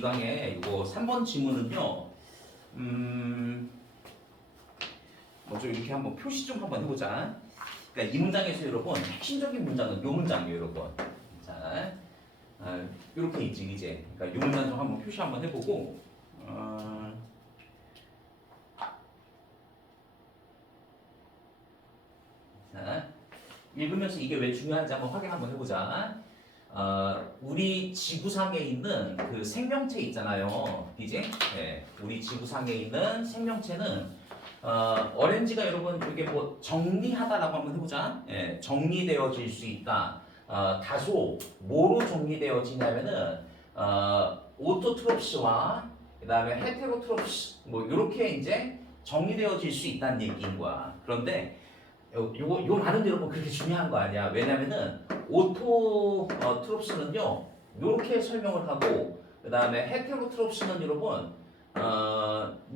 2강에 이거 3번 지문은요. 먼저 이렇게 한번 표시 좀 한번 해보자. 그러니까 이 문장에서 여러분 핵심적인 문장은 이 문장이에요, 여러분. 자, 이렇게 있지 이제. 그러니까 이 문장 좀 한번 표시 한번 해보고. 자, 읽으면서 이게 왜 중요한지 한번 확인 한번 해보자. 우리 지구상에 있는 그 생명체 있잖아요, 이제. 네, 우리 지구상에 있는 생명체는 어렌지가 여러분 이게 뭐 정리하다라고 한번 해보자. 예, 정리되어질 수 있다. 다소 뭐로 정리되어지냐면은 오토트롭스와 그다음에 헤테로트롭스 뭐 이렇게 이제 정리되어질 수 있다는 얘기인 거야. 그런데 요 말은 여러분 그렇게 중요한 거 아니야. 왜냐면은 오토트롭스는요 요렇게 설명을 하고 그다음에 헤테로트롭스는 여러분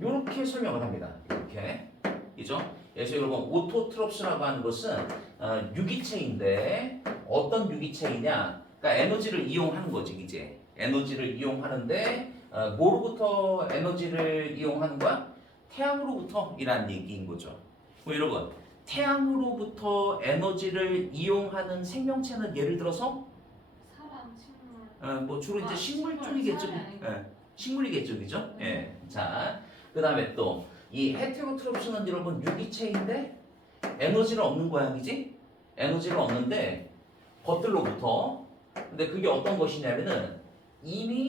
요렇게 설명을 합니다. 이렇게. 그죠? 그래서 여러분 오토트롭스라고 하는 것은 유기체인데 어떤 유기체이냐? 그러니까 에너지를 이용하는 거지, 이제. 에너지를 이용하는데 뭐로부터 에너지를 이용하는 거야? 태양으로부터 이란 얘기인 거죠. 뭐 여러분 태양으로부터 에너지를 이용하는 생명체는 예를 들어서 사람, 식물. 뭐 주로 이제 식물 쪽이겠죠. 예, 식물이겠죠, 그죠? 예. 자, 그다음에 또 이 헤테로트롭스는 여러분 유기체인데 에너지를 얻는 고양이지? 에너지를 얻는데 것들로부터. 근데 그게 어떤 것이냐면은 이미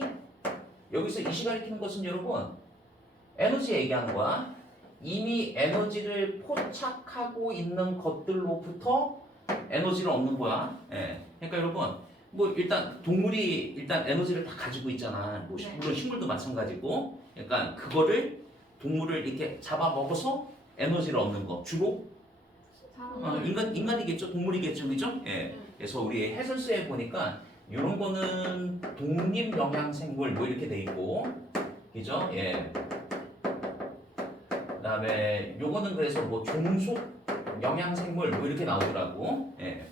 여기서 이 시간에 키는 것은 여러분 에너지 얘기하는 거야. 이미 에너지를 포착하고 있는 것들로부터 에너지를 얻는 거야. 예. 그러니까 여러분 뭐 일단 동물이 일단 에너지를 다 가지고 있잖아. 뭐 물론 식물도 마찬가지고. 그러니까 그거를 동물을 이렇게 잡아먹어서 에너지를 얻는 거 주로 인간이겠죠, 동물이겠죠, 그죠? 예. 그래서 우리 해설서에 보니까 이런 거는 독립 영양생물 뭐 이렇게 돼 있고, 그죠? 예. 그다음에 요거는 그래서 뭐 종속 영양생물 뭐 이렇게 나오더라고. 예.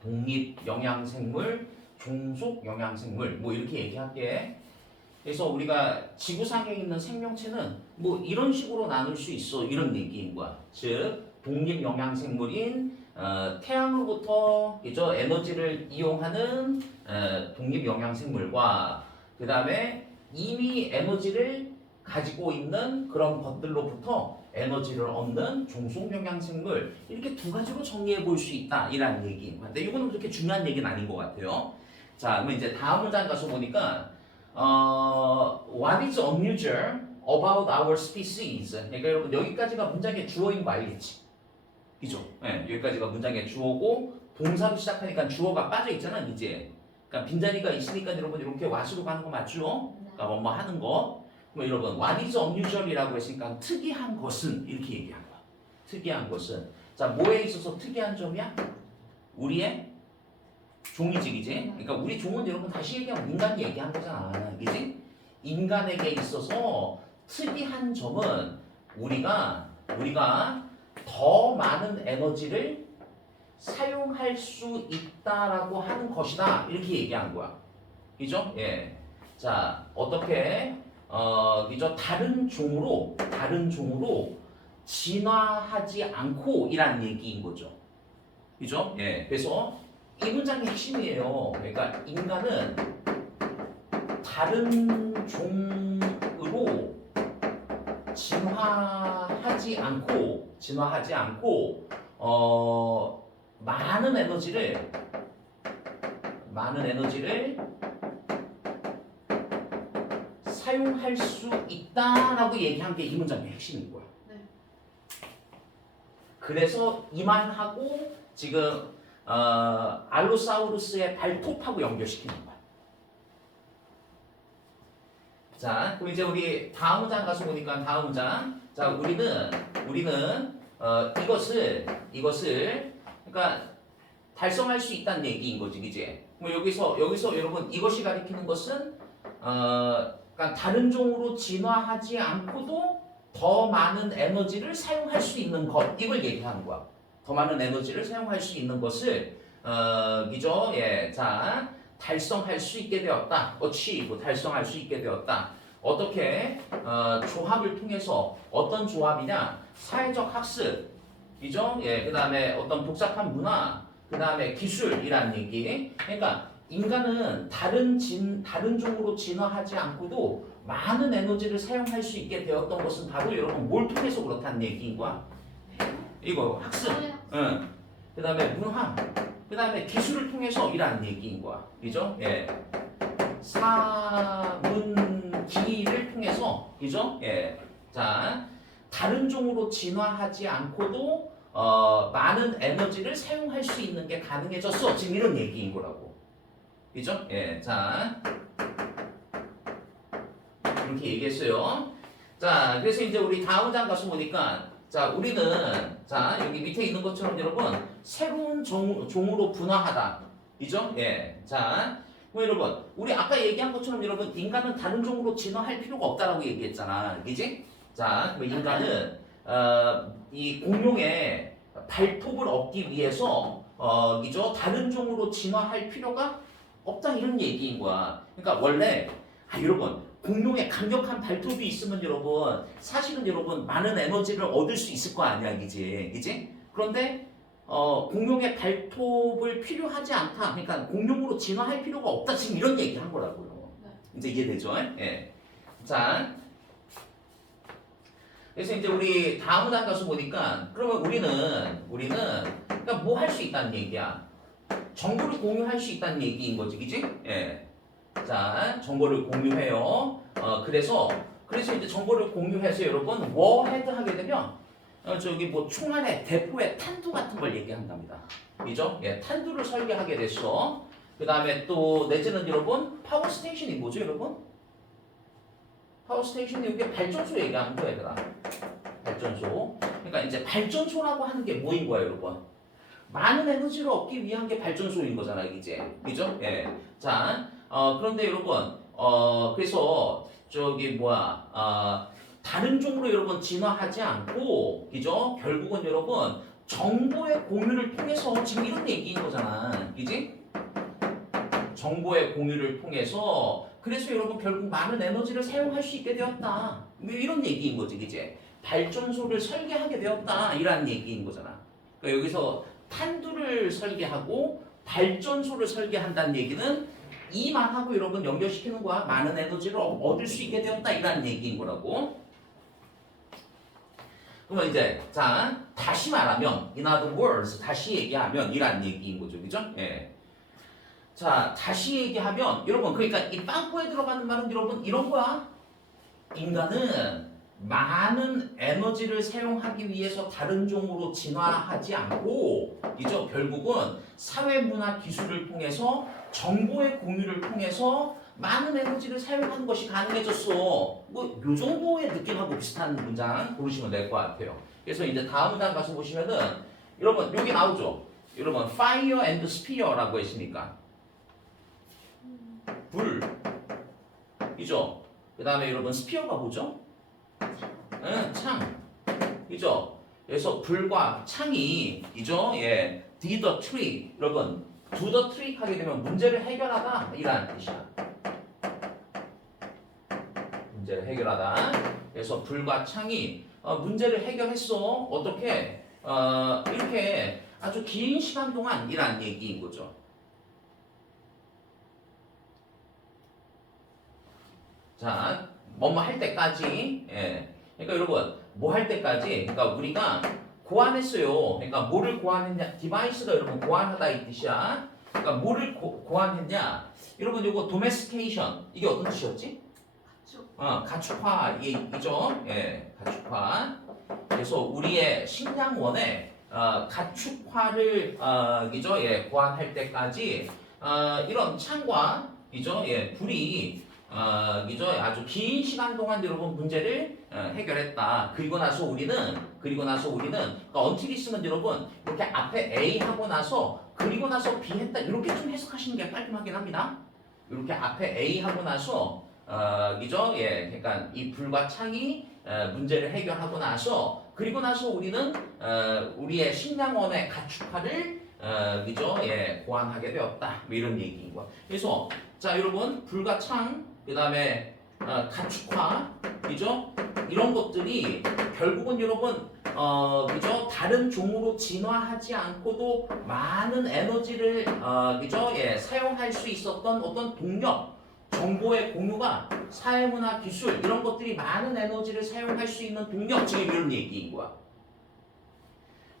독립 영양생물, 종속 영양생물 뭐 이렇게 얘기할게. 그래서 우리가 지구상에 있는 생명체는 뭐 이런 식으로 나눌 수 있어, 이런 얘기인 거야. 즉 독립 영양생물인 태양으로부터 그죠 에너지를 이용하는 독립 영양생물과 그 다음에 이미 에너지를 가지고 있는 그런 것들로부터 에너지를 얻는 종속 영양생물, 이렇게 두 가지로 정리해 볼 수 있다 이라는 얘기인 거야. 근데 이거는 그렇게 중요한 얘기는 아닌 것 같아요. 자, 그럼 이제 다음 문장 가서 보니까 What is unusual about our species? 그러니까 여러분 여기까지가 문장의 주어인 거 알겠지? 그죠? 네, 여기까지가 문장의 주어고 동사로 시작하니까 주어가 빠져 있잖아, 이제. 그러니까 빈자리가 있으니까 여러분 이렇게 what으로 가는 거 맞죠? 그러니까 뭐뭐 하는 거. 뭐 여러분 what is unusual이라고 했으니까 특이한 것은 이렇게 얘기한 거야. 특이한 것은. 자, 뭐에 있어서 특이한 점이야? 우리의 종이지, 그지? 그러니까 우리 종은 여러분 다시 얘기하면 인간이 얘기한 거잖아, 그지? 인간에게 있어서 특이한 점은 우리가 더 많은 에너지를 사용할 수 있다라고 하는 것이다, 이렇게 얘기한 거야, 그죠? 예. 자, 어떻게 그죠? 다른 종으로 진화하지 않고 이란 얘기인 거죠, 그죠? 예. 그래서 이 문장의 핵심이에요. 그러니까 인간은 다른 종으로 진화하지 않고 많은 에너지를 사용할 수 있다라고 얘기한 게 이 문장의 핵심인 거야. 네. 그래서 이만하고 지금 알로사우루스의 발톱하고 연결시키는 거야. 자, 그럼 이제 우리 다음 문장 가서 보니까 다음 문장. 자, 우리는 이것을 그러니까 달성할 수 있다는 얘기인 거지, 이제. 그럼 여기서 여러분 이것이 가리키는 것은 그러니까 다른 종으로 진화하지 않고도 더 많은 에너지를 사용할 수 있는 것, 이걸 얘기하는 거야. 더 많은 에너지를 사용할 수 있는 것을 그죠? 예. 자, 달성할 수 있게 되었다. achieve 달성할 수 있게 되었다. 어떻게 조합을 통해서 어떤 조합이냐? 사회적 학습이죠. 예, 그다음에 어떤 복잡한 문화, 그다음에 기술이란 얘기. 그러니까 인간은 다른 종으로 진화하지 않고도 많은 에너지를 사용할 수 있게 되었던 것은 바로 여러분 뭘 통해서 그렇다는 얘기인 거야? 이거 학습. 응. 그다음에 문화. 그다음에 기술을 통해서 이란 얘기인 거야. 그죠? 예. 사문기를 통해서, 그죠? 예. 자, 다른 종으로 진화하지 않고도 많은 에너지를 사용할 수 있는 게 가능해졌어. 지금 이런 얘기인 거라고. 그죠? 예. 자, 이렇게 얘기했어요. 자, 그래서 이제 우리 다음 장 가서 보니까, 자, 우리는, 자, 여기 밑에 있는 것처럼 여러분, 새로운 종으로 분화하다. 그죠? 예. 자, 그럼 여러분, 우리 아까 얘기한 것처럼 여러분, 인간은 다른 종으로 진화할 필요가 없다라고 얘기했잖아. 그지? 자, 그럼 인간은, 이 공룡의 발톱을 얻기 위해서, 그죠? 다른 종으로 진화할 필요가 없다. 이런 얘기인 거야. 그러니까 원래, 여러분, 공룡의 강력한 발톱이 있으면 여러분, 사실은 여러분, 많은 에너지를 얻을 수 있을 거 아니야. 그지? 그지? 그런데, 공룡의 발톱을 필요하지 않다. 그러니까 공룡으로 진화할 필요가 없다. 지금 이런 얘기 한 거라고요. 네. 이제 이해되죠? 예. 자, 그래서 이제 우리 다음 장 가서 보니까, 그러면 우리는 그러니까 뭐 할 수 있다는 얘기야? 정보를 공유할 수 있다는 얘기인 거지, 그지? 예. 자, 정보를 공유해요. 그래서 이제 정보를 공유해서 여러분 워헤드 하게 되면 저기 뭐 총알에 대포에 탄두 같은 걸 얘기한답니다. 그죠? 예, 탄두를 설계하게 됐어. 그 다음에 또 내지는 여러분 파워 스테이션이 뭐죠, 여러분? 파워 스테이션이 이게 발전소 얘기하는 거야, 얘들아. 발전소. 그러니까 이제 발전소라고 하는 게 뭐인 거야, 여러분? 많은 에너지를 얻기 위한 게 발전소인 거잖아, 이제. 그죠? 예. 자, 그런데 여러분, 그래서 저기 다른 종으로 여러분 진화하지 않고, 그죠? 결국은 여러분 정보의 공유를 통해서 지금 이런 얘기인 거잖아, 그지? 정보의 공유를 통해서 그래서 여러분 결국 많은 에너지를 사용할 수 있게 되었다. 이런 얘기인 거지, 그지? 발전소를 설계하게 되었다, 이란 얘기인 거잖아. 그러니까 여기서 탄두를 설계하고 발전소를 설계한다는 얘기는 이만하고 여러분 연결시키는 거야. 많은 에너지를 얻을 수 있게 되었다, 이란 얘기인 거라고. 그러면 이제 자 다시 말하면 in other words 다시 얘기하면 이란 얘기인 거죠, 그죠? 예. 자 다시 얘기하면 여러분 그러니까 이 빵꾸에 들어가는 말은 여러분 이런 거야. 인간은 많은 에너지를 사용하기 위해서 다른 종으로 진화하지 않고, 그죠? 결국은 사회 문화 기술을 통해서 정보의 공유를 통해서 많은 에너지를 사용하는 것이 가능해졌어. 뭐 요 정도의 느낌하고 비슷한 문장 고르시면 될 것 같아요. 그래서 이제 다음 장 가서 보시면은 여러분 여기 나오죠. 여러분 fire and spear라고 했으니까 불, 그죠? 그 다음에 여러분 스피어가 뭐죠? 응, 창, 그죠? 그래서 불과 창이, 그죠? 예, did the trick, 여러분, do the trick 하게 되면 문제를 해결하다 이라는 뜻이야. 문제를 해결하다. 그래서 불과 창이 문제를 해결했어. 어떻게? 이렇게 아주 긴 시간 동안 이라는 얘기인 거죠. 자, 뭐뭐 할 때까지. 예. 그러니까 여러분 뭐 할 때까지, 그러니까 우리가 고안했어요. 그러니까 뭐를 고안했냐? 디바이스가 여러분 고안하다 이 뜻이야. 그러니까 뭐를 고안했냐? 여러분 이거 domestication 이게 어떤 뜻이었지? 가축화 이죠. 예, 가축화. 그래서 우리의 식량원에 가축화를 이죠. 예, 고안할 때까지 이런 창과 이죠. 예, 불이 그죠? 아주 긴 시간 동안 여러분 문제를 해결했다. 그리고 나서 우리는 그러니까 until 있으면 여러분 이렇게 앞에 A 하고 나서 그리고 나서 B 했다 이렇게 좀 해석하시는 게 깔끔하긴 합니다. 이렇게 앞에 A 하고 나서 그죠? 예, 그러니까 이 불과 창이 문제를 해결하고 나서 그리고 나서 우리는 우리의 식량원의 가축화를 그죠? 예, 고안하게 되었다. 뭐 이런 얘기인 거야. 그래서 자 여러분 불과 창 그다음에 가축화 그죠? 이런 것들이 결국은 여러분 그죠? 다른 종으로 진화하지 않고도 많은 에너지를 그죠? 예, 사용할 수 있었던 어떤 동력, 정보의 공유가 사회문화 기술 이런 것들이 많은 에너지를 사용할 수 있는 동력 지금 이런 얘기인 거야.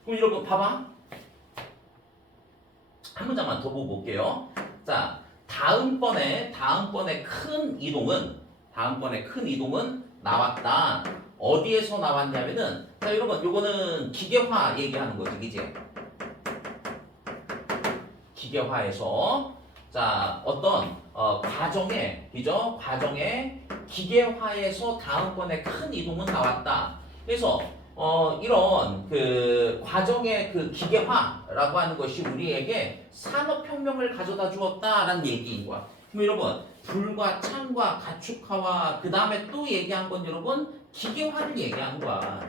그럼 여러분 봐봐. 한 문장만 더 보고 볼게요. 자, 다음번에 큰 이동은 나왔다. 어디에서 나왔냐면은 자, 여러분 요거는 기계화 얘기하는 거지, 그지? 기계화에서 자, 어떤 과정에 그죠? 과정에 기계화에서 다음번에 큰 이동은 나왔다. 그래서 이런 그 과정의 그 기계화라고 하는 것이 우리에게 산업혁명을 가져다 주었다라는 얘기인 거야. 그럼 여러분 불과 창과 가축화와 그 다음에 또 얘기한 건 여러분 기계화를 얘기한 거야.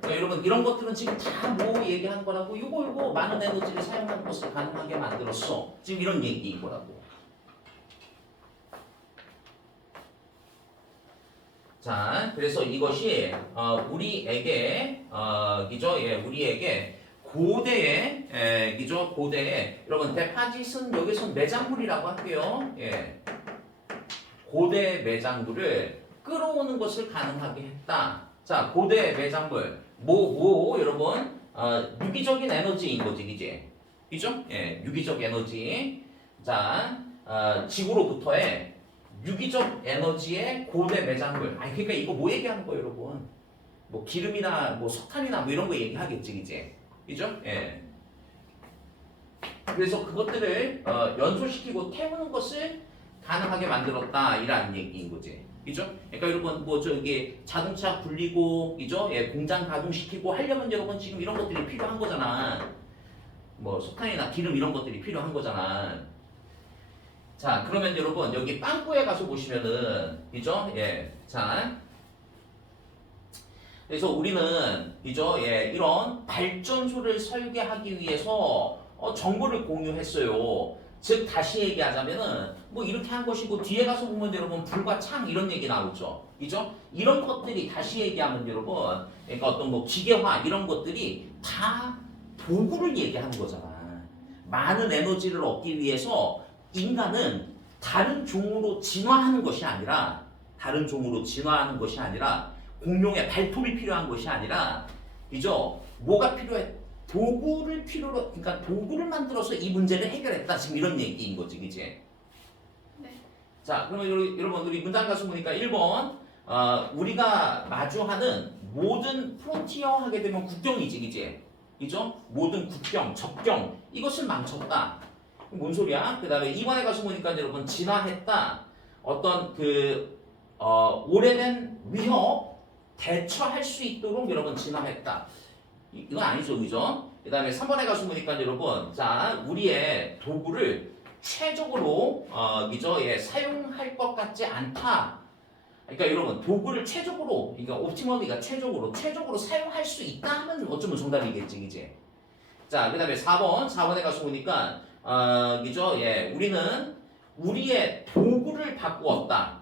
그러니까 여러분 이런 것들은 지금 다 뭐 얘기한 거라고 요거 많은 에너지를 사용하는 것을 가능하게 만들었어. 지금 이런 얘기인 거라고. 자, 그래서 이것이 우리에게 그죠? 예, 우리에게 고대의 그죠? 고대의 여러분 데파짓은 여기서 매장물이라고 할게요. 예. 고대 매장물을 끌어오는 것을 가능하게 했다. 자, 고대 매장물 뭐 여러분 유기적인 에너지인 거지, 이제 그죠? 예, 유기적 에너지. 자, 지구로부터의 유기적 에너지의 고대 매장물. 아니 그러니까 이거 뭐 얘기하는 거예요, 여러분? 뭐 기름이나 뭐 석탄이나 뭐 이런 거 얘기하겠지, 이제. 그죠? 예. 그래서 그것들을 연소시키고 태우는 것을 가능하게 만들었다 이라는 얘기인 거지. 그죠? 그러니까 여러분 뭐 저기 자동차 굴리고 그죠? 예, 공장 가동시키고 하려면 여러분 지금 이런 것들이 필요한 거잖아. 뭐 석탄이나 기름 이런 것들이 필요한 거잖아. 자, 그러면 여러분 여기 빵꾸에 가서 보시면은 그죠? 예. 자. 그래서 우리는 그죠? 예, 이런 발전소를 설계하기 위해서 정보를 공유했어요. 즉 다시 얘기하자면은 뭐 이렇게 한 것이고 뒤에 가서 보면 여러분 불과 창 이런 얘기 나오죠. 그죠? 이런 것들이 다시 얘기하면 여러분 그러니까 어떤 뭐 기계화 이런 것들이 다 도구를 얘기하는 거잖아. 많은 에너지를 얻기 위해서 인간은 다른 종으로 진화하는 것이 아니라 공룡의 발톱이 필요한 것이 아니라 그죠? 뭐가 필요해? 도구를 필요로 그러니까 도구를 만들어서 이 문제를 해결했다. 지금 이런 얘기인 거지, 그지? 네. 자, 그러면 여러분 우리 문장 가서 보니까 1번 우리가 마주하는 모든 프론티어 하게 되면 국경이지, 그지? 그죠? 모든 국경, 접경 이것을 망쳤다. 뭔 소리야? 그 다음에 2번에 가서 보니까 여러분 진화했다. 어떤 그 오래된 위협 대처할 수 있도록 여러분 진화했다. 이건 아니죠, 그죠? 그 다음에 3번에 가서 보니까 여러분 자 우리의 도구를 최적으로 그죠? 예, 사용할 것 같지 않다. 그러니까 여러분 도구를 최적으로 그러니까 옵티멀리가 최적으로 사용할 수 있다 하면 어쩌면 정답이겠지, 이제. 자, 그 다음에 4번에 가서 보니까 그죠? 예, 우리는 우리의 도구를 바꾸었다.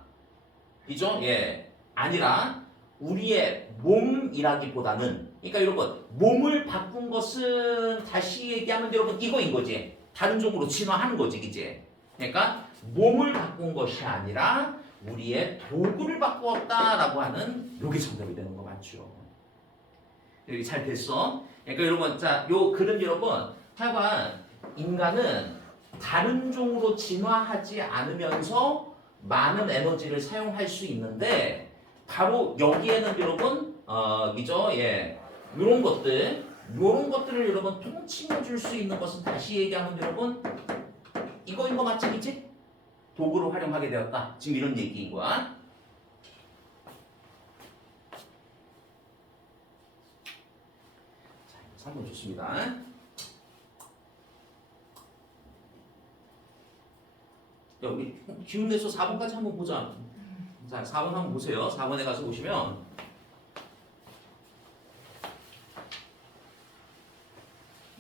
그죠? 예, 아니라 우리의 몸이라기보다는 그러니까 여러분 몸을 바꾼 것은 다시 얘기하면 여러분 이거인 거지. 다른 종으로 진화하는 거지, 그지? 그러니까 몸을 바꾼 것이 아니라 우리의 도구를 바꾸었다라고 하는 요게 정답이 되는 거 맞죠? 여기 잘 됐어? 그러니까 여러분 자, 요 글은 여러분 하여간 인간은 다른 종으로 진화하지 않으면서 많은 에너지를 사용할 수 있는데 바로 여기에는 여러분 그죠? 예. 요런 것들을 여러분 통칭해 줄 수 있는 것은 다시 얘기하면 여러분 이거인 거 맞지, 그치? 도구로 활용하게 되었다. 지금 이런 얘기인 거야. 자, 3번 좋습니다. 여기 기운 내서 4번까지 한번 보자. 자, 4번 한번 보세요. 4번에 가서 보시면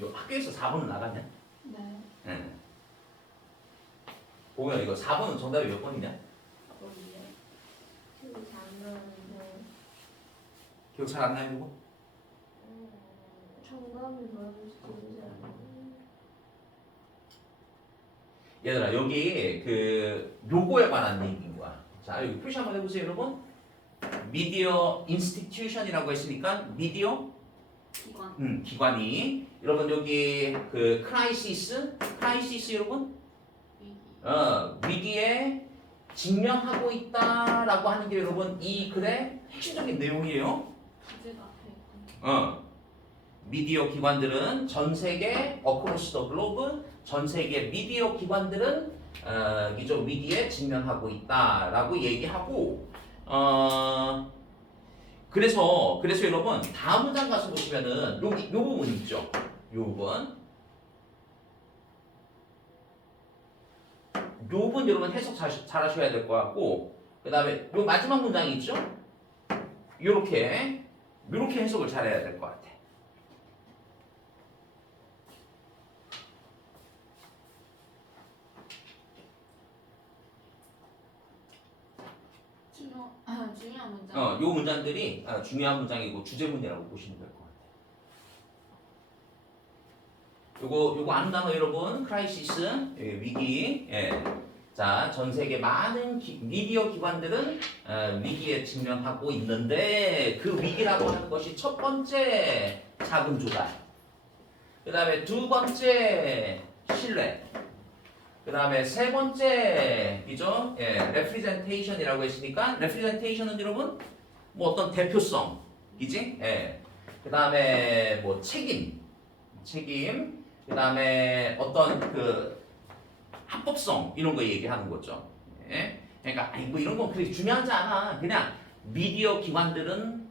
요 학교에서 4번은 나갔냐? 네. 예. 보면 이거 4번은 정답이 몇 번이냐? 어디에? 기억이 잘 안 나는데. 기억 잘 안 나요, 이거? 정답이 뭐였는지 기억이 잘 안 나요. 얘들아, 여기 그 요거에 관한 얘기인 거야. 자, 여기 표시 한번 해보세요, 여러분. 미디어 인스티튜션이라고 했으니까 미디어 기관. 기관이 여러분 여기 그 크라이시스 여러분 위기. 위기에 직면하고 있다라고 하는 게 여러분 이 글의 핵심적인 내용이에요. 주제가 앞에 있고. 미디어 기관들은 전 세계 across the globe 전 세계 미디어 기관들은 이죠 위기에 직면하고 있다라고 얘기하고 그래서 여러분 다음 문장 가서 보시면은 여기 요 부분 있죠. 요 부분 여러분 해석 잘 하셔야 될 것 같고 그 다음에 요 마지막 문장이 있죠. 요렇게 해석을 잘 해야 될 것 같아. 중요한 문장. 요 문장들이 중요한 문장이고 주제문이라고 보시면 될 것 같아요. 요거 아는 단어 여러분, 크라이시스, 위기. 예. 자, 전 세계 많은 미디어 기관들은 위기에 직면하고 있는데 그 위기라고 하는 것이 첫 번째 자금 조달. 그 다음에 두 번째 신뢰. 그 다음에 세 번째 이죠? 예, representation이라고 했으니까 representation은 여러분 뭐 어떤 대표성, 이지? 예. 그 다음에 뭐 책임. 그 다음에 어떤 그 합법성 이런 거 얘기하는 거죠. 예. 그러니까 아니 뭐 이런 건 그렇게 중요하지 않아. 그냥 미디어 기관들은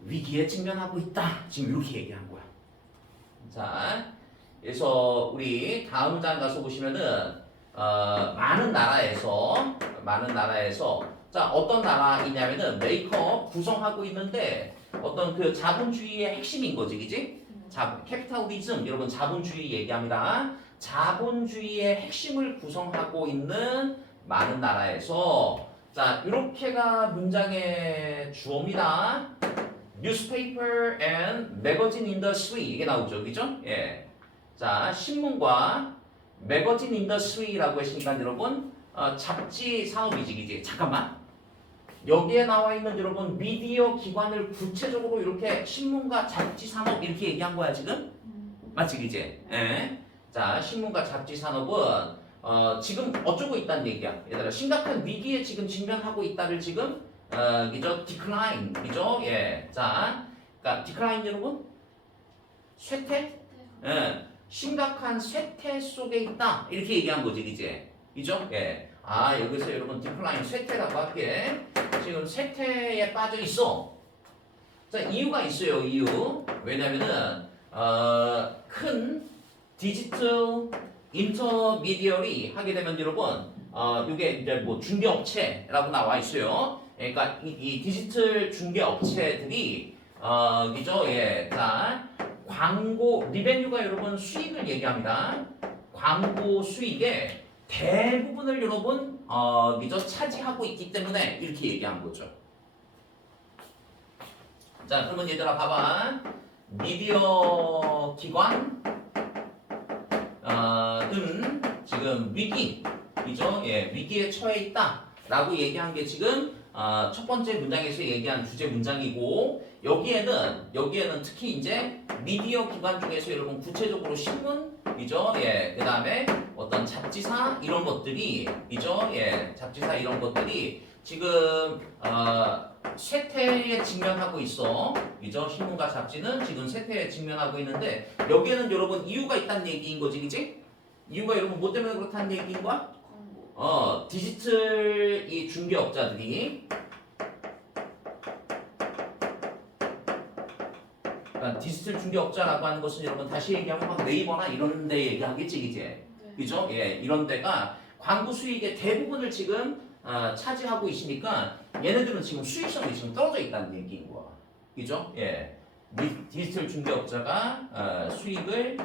위기에 직면하고 있다. 지금 이렇게 얘기한 거야. 자. 그래서 우리 다음 장 가서 보시면은 많은 나라에서 자 어떤 나라이냐면은 메이크업 구성하고 있는데 어떤 그 자본주의의 핵심인 거지, 그지? 캐피탈리즘 여러분 자본주의 얘기합니다. 자본주의의 핵심을 구성하고 있는 많은 나라에서 자 이렇게가 문장의 주어입니다. Newspaper and magazine industry 이게 나오죠, 그죠? 예. 자, 신문과 매거진 인더스트리라고 했으니까 여러분 잡지 산업이지, 그지? 잠깐만. 여기에 나와 있는 여러분 미디어 기관을 구체적으로 이렇게 신문과 잡지 산업 이렇게 얘기한 거야 지금? 맞지, 그지? 예. 자, 신문과 잡지 산업은 지금 어쩌고 있다는 얘기야. 얘들아, 심각한 위기에 지금 직면하고 있다를 지금 이죠? decline, 이죠? 예. 자, 그러니까 decline 여러분 쇠퇴? 예. 심각한 쇠퇴 속에 있다 이렇게 얘기한 거지, 이제 이죠? 예. 아 여기서 여러분 디플라인 쇠퇴라고 할게. 지금 쇠퇴에 빠져 있어. 자 이유가 있어요. 이유 왜냐면은 큰 디지털 인터미디어리 하게 되면 여러분 이게 이제 뭐 중개업체라고 나와 있어요. 그러니까 이 디지털 중개업체들이 이죠? 예. 자. 광고 리베뉴가 여러분 수익을 얘기합니다. 광고 수익의 대부분을 여러분 이죠 차지하고 있기 때문에 이렇게 얘기한 거죠. 자 그러면 얘들아 봐봐. 미디어 기관 은 지금 위기이죠. 예, 위기에 처해 있다라고 얘기한 게 지금 첫 번째 문장에서 얘기한 주제 문장이고 여기에는 특히 이제 미디어 기관 중에서 여러분 구체적으로 신문이죠. 예. 그다음에 어떤 잡지사 이런 것들이 이죠. 예. 잡지사 이런 것들이 지금 쇠퇴에 직면하고 있어. 이죠. 신문과 잡지는 지금 쇠퇴에 직면하고 있는데 여기에는 여러분 이유가 있다는 얘기인 거지, 그지? 이유가 여러분 뭐 때문에 그렇다는 얘기인 거야? 광고. 디지털 이 중개업자들이 그러니까 디지털 중개업자라고 하는 것은 여러분 다시 얘기하면 막 네이버나 이런 데 얘기하겠지, 이제. 네. 그죠? 예, 이런 데가 광고 수익의 대부분을 지금 차지하고 있으니까 얘네들은 지금 수익성이 지금 떨어져 있다는 얘기인 거야. 그죠? 예. 디지털 중개업자가 수익의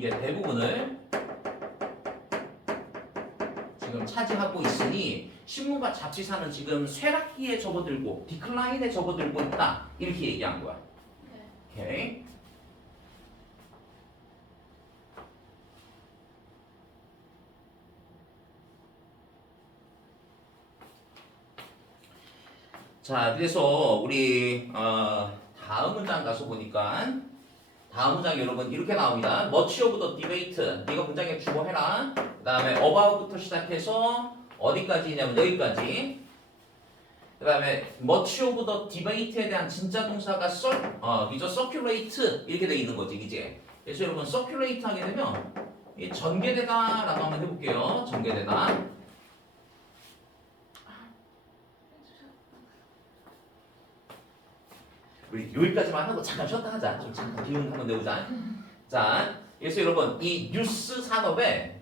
대부분을 지금 차지하고 있으니 신문과 잡지사는 지금 쇠락기에 접어들고 디클라인에 접어들고 있다 이렇게 얘기한 거야. 네. 오케이. 자, 그래서 우리 다음 문장 가서 보니까 다음 문장 여러분 이렇게 나옵니다. Much of the debate. 네가 문장에 주어 해라. 그 다음에 about부터 시작해서 어디까지냐면 여기까지. 그 다음에 much of the debate에 대한 진짜 동사가 그죠? circulate 이렇게 돼 있는 거지, 이제. 그래서 여러분 circulate 하게 되면 이 전개되다라고 한번 해볼게요. 전개되다. 우리 여기까지만 하고 잠깐 쉬었다 하자. 좀 잠깐 기운 한번 내보자. 자, 그래서 여러분 이 뉴스 산업의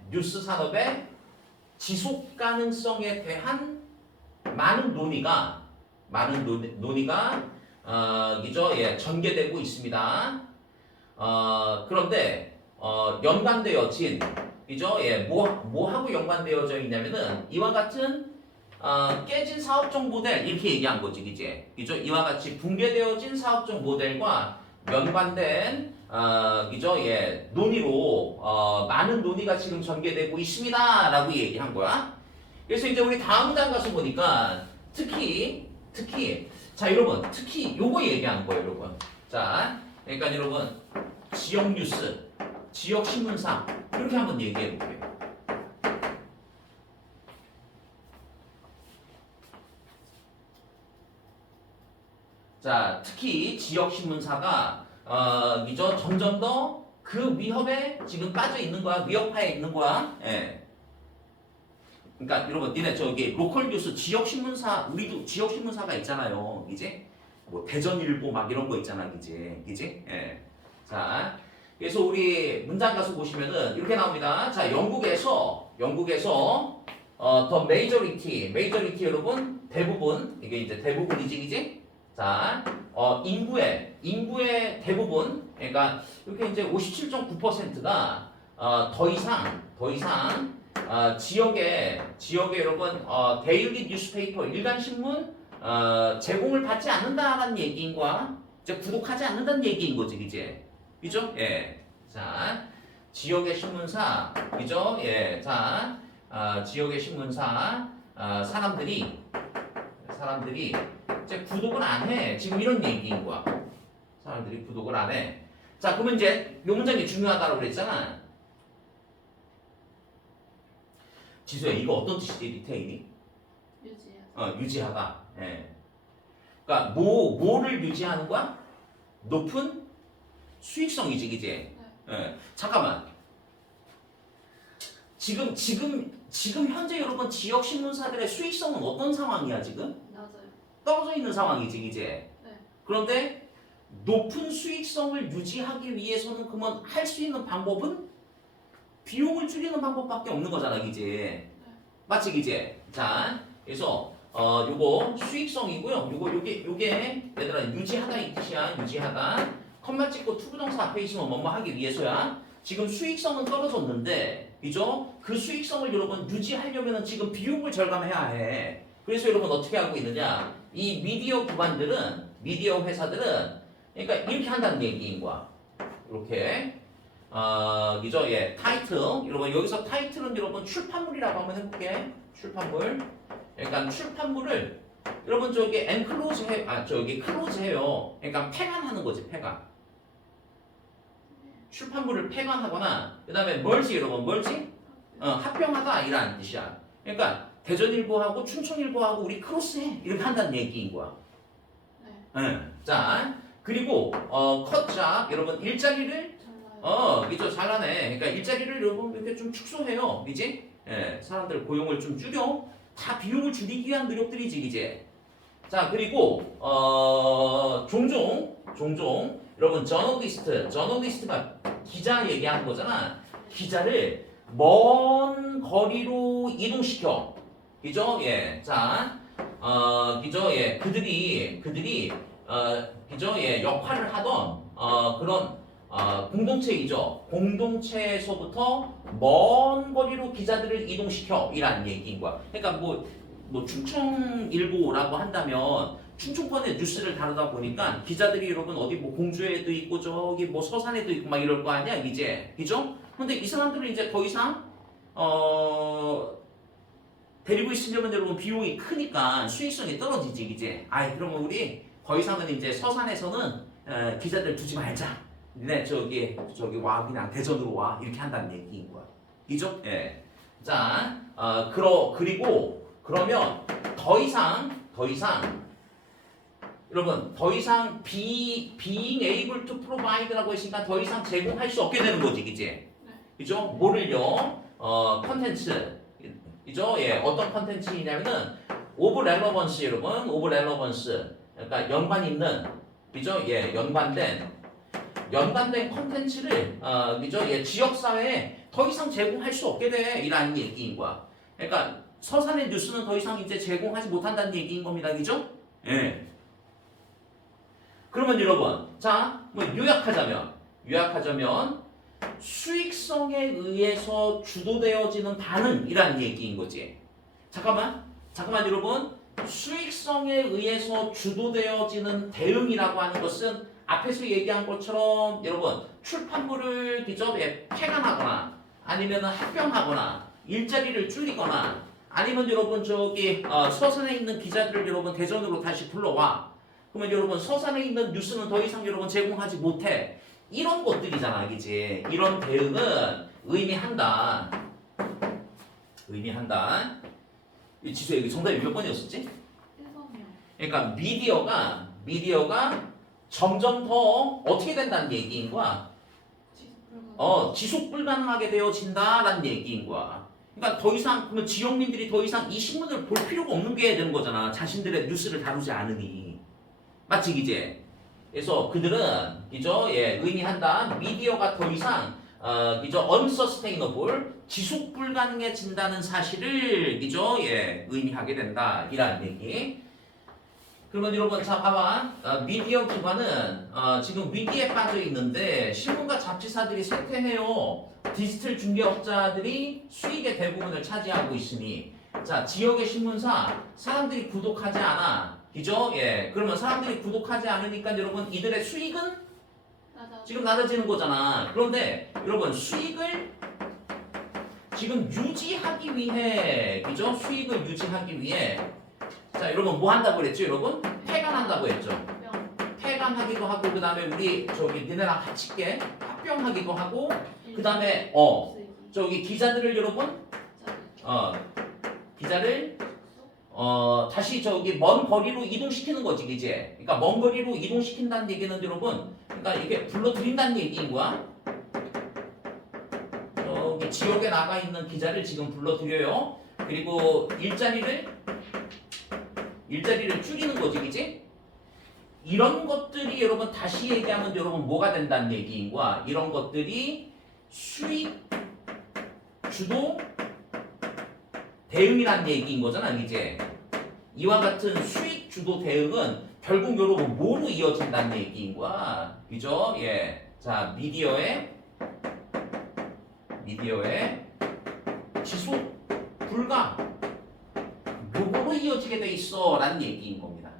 지속 가능성에 대한 많은 논의가 그죠? 예, 전개되고 있습니다. 그런데 연관되어진 그죠? 예, 뭐하고 연관되어져 있냐면은 이와 같은 깨진 사업적 모델 이렇게 얘기한 거지, 이제 그죠? 이와 같이 붕괴되어진 사업적 모델과 연관된 그죠? 예, 논의로 많은 논의가 지금 전개되고 있습니다라고 얘기한 거야. 그래서 이제 우리 다음 문장 가서 보니까 특히 자 여러분 특히 요거 얘기한 거예요, 여러분. 자, 그러니까 여러분 지역 뉴스, 지역 신문사 이렇게 한번 얘기해 볼게요. 자, 특히 지역 신문사가 이죠 점점 더 그 위협에 지금 빠져 있는 거야, 위협하에 있는 거야. 예. 그러니까 여러분, 니네 저기 로컬 뉴스 지역 신문사 우리도 지역 신문사가 있잖아요, 이제 뭐 대전일보 막 이런 거 있잖아, 이제. 예. 자, 그래서 우리 문장 가서 보시면은 이렇게 나옵니다. 자, 영국에서 더 메이저리티 여러분 대부분 이게 이제 대부분이지, 이제. 자, 인구의 대부분, 그러니까 이렇게 이제 57.9%가 더 이상 지역에 여러분 데일리 뉴스페이퍼 일간 신문 제공을 받지 않는다라는 얘기인과 이제 구독하지 않는다는 얘기인 거지, 이제. 그죠? 예. 자, 지역의 신문사, 그죠? 예. 자, 지역의 신문사 사람들이 이제 구독을 안 해. 지금 이런 얘기인 거야. 사람들이 구독을 안 해. 자, 그러면 이제 요 문장이 중요하다고 그랬잖아. 지수야, 이거 어떤 뜻이지, 리테일이? 유지하다. 예. 그러니까 뭐를 유지하는 거야? 높은 수익성이지, 이제. 예. 잠깐만. 지금 현재 여러분 지역 신문사들의 수익성은 어떤 상황이야, 지금? 맞아요. 떨어져 있는 상황이지, 이제. 네. 그런데 높은 수익성을 유지하기 위해서는 그러면 할 수 있는 방법은 비용을 줄이는 방법밖에 없는 거잖아, 이제. 맞지, 이제. 자, 그래서 요거 수익성이고요. 요게 얘들아 유지하다 이 뜻이야. 유지하다. 컴마 찍고 투부정사 앞에 있으면 뭐뭐 하기 위해서야. 지금 수익성은 떨어졌는데, 그죠? 그 수익성을 여러분 유지하려면은 지금 비용을 절감해야 해. 그래서 여러분 어떻게 하고 있느냐? 이 미디어 회사들은 그러니까 이렇게 한다는 얘기인 거야. 이렇게. 그죠? 예, 타이틀. 여러분 여기서 타이틀은 여러분 출판물이라고 한번 해볼게. 출판물. 그러니까 출판물을 여러분 저기 엔클로즈 클로즈 해요. 그러니까 폐간하는 거지, 폐간. 출판물을 폐간하거나 그다음에 멀지, 여러분 멀지? 합병하다 이라는 뜻이야. 그러니까 대전일보하고 춘천일보하고 우리 크로스해 이렇게 한다는 얘기인 거야. 네. 자, 그리고 컷잡 여러분 일자리를 잘라요. 그죠, 잘하네. 그러니까 일자리를 여러분 이렇게 좀 축소해요, 이제. 예, 사람들 고용을 좀 줄여. 다 비용을 줄이기 위한 노력들이지, 이제. 자, 그리고 종종 여러분 저널리스트가 기자 얘기하는 거잖아. 기자를 먼 거리로 이동시켜. 그죠? 예. 자, 그죠? 예, 그들이 그죠? 예, 역할을 하던 그런 공동체이죠. 공동체에서부터 먼 거리로 기자들을 이동시켜 이라는 얘기인 거야. 그러니까 뭐 충청일보라고 한다면 충청권의 뉴스를 다루다 보니까 기자들이 여러분 어디 뭐 공주에도 있고 저기 뭐 서산에도 있고 막 이럴 거 아니야 이제, 그죠? 근데 이 사람들은 이제 더 이상 데리고 있으려면 여러분 비용이 크니까 수익성이 떨어지지 이제. 아이 그러면 우리 더 이상은 이제 서산에서는 기자들 두지 말자. 네 저기 와 그냥 대전으로 와 이렇게 한다는 얘기인 거야. 이죠? 예. 자, 그리고 그러면 더 이상 여러분 더 이상 being able to provide라고 했으니까 더 이상 제공할 수 없게 되는 거지, 이제. 그죠? 뭐를요? 컨텐츠. 그죠? 예, 어떤 컨텐츠이냐면은 of relevance 여러분, of relevance. 그러니까 연관 있는, 그죠? 예, 연관된 컨텐츠를 그죠? 예, 지역 사회에 더 이상 제공할 수 없게 돼. 이라는 얘기인 거야. 그러니까 서산의 뉴스는 더 이상 이제 제공하지 못한다는 얘기인 겁니다. 그죠? 예. 그러면 여러분, 자, 뭐 요약하자면 수익성에 의해서 주도되어지는 반응이라는 얘기인 거지. 잠깐만 여러분, 수익성에 의해서 주도되어지는 대응이라고 하는 것은 앞에서 얘기한 것처럼 여러분 출판물을 그죠? 폐간하거나 아니면 합병하거나 일자리를 줄이거나 아니면 여러분 저기 서산에 있는 기자들을 여러분 대전으로 다시 불러와. 그러면 여러분 서산에 있는 뉴스는 더 이상 여러분 제공하지 못해. 이런 것들이잖아, 그지? 이런 대응은 의미한다. 이 지수 여기 정답이 몇 번이었었지? 1번이요. 그러니까 미디어가 점점 더 어떻게 된다는 얘기인 거야? 지속 불가능하게 되어진다라는 얘기인 거야. 그러니까 더 이상 그러면 지역민들이 더 이상 이 신문을 볼 필요가 없는 게 되는 거잖아. 자신들의 뉴스를 다루지 않으니. 맞지, 이제? 그래서 그들은 그죠? 예, 의미한다. 미디어가 더 이상 그죠? unsustainable 지속 불가능해진다는 사실을 그죠? 예, 의미하게 된다. 이라는 얘기. 그러면 여러분 자 봐봐. 미디어 기관은 지금 위기에 빠져 있는데 신문과 잡지사들이 쇠퇴해요. 디지털 중개업자들이 수익의 대부분을 차지하고 있으니 자 지역의 신문사 사람들이 구독하지 않아. 그죠? 예. 그러면 사람들이 구독하지 않으니까 여러분 이들의 수익은 지금 낮아지는 거잖아. 그런데 여러분 수익을 지금 유지하기 위해 그죠? 수익을 유지하기 위해 자 여러분 뭐 한다고 그랬죠 여러분? 폐간한다고 했죠. 폐간하기도 하고 그 다음에 우리 저기 니네랑 같이 깨 합병하기도 하고 그 다음에 저기 기자들을 여러분 기자를 다시 저기 먼 거리로 이동시키는 거지, 이제. 그러니까 먼 거리로 이동시킨다는 얘기는 여러분, 그러니까 이게 불러들인다는 얘기인 거야. 저기 지역에 나가 있는 기자를 지금 불러들여요. 그리고 일자리를 줄이는 거지, 그지? 이런 것들이 여러분 다시 얘기하면 여러분 뭐가 된다는 얘기인 거야. 이런 것들이 수익 주도 대응이라는 얘기인 거잖아, 이제. 이와 같은 수익 주도 대응은 결국 여러분 뭐로 이어진다는 얘기인 거야. 그죠? 예. 자, 미디어의 지속 불가. 요거로 이어지게 돼 있어. 라는 얘기인 겁니다.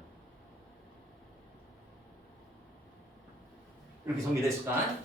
이렇게 정리됐을까?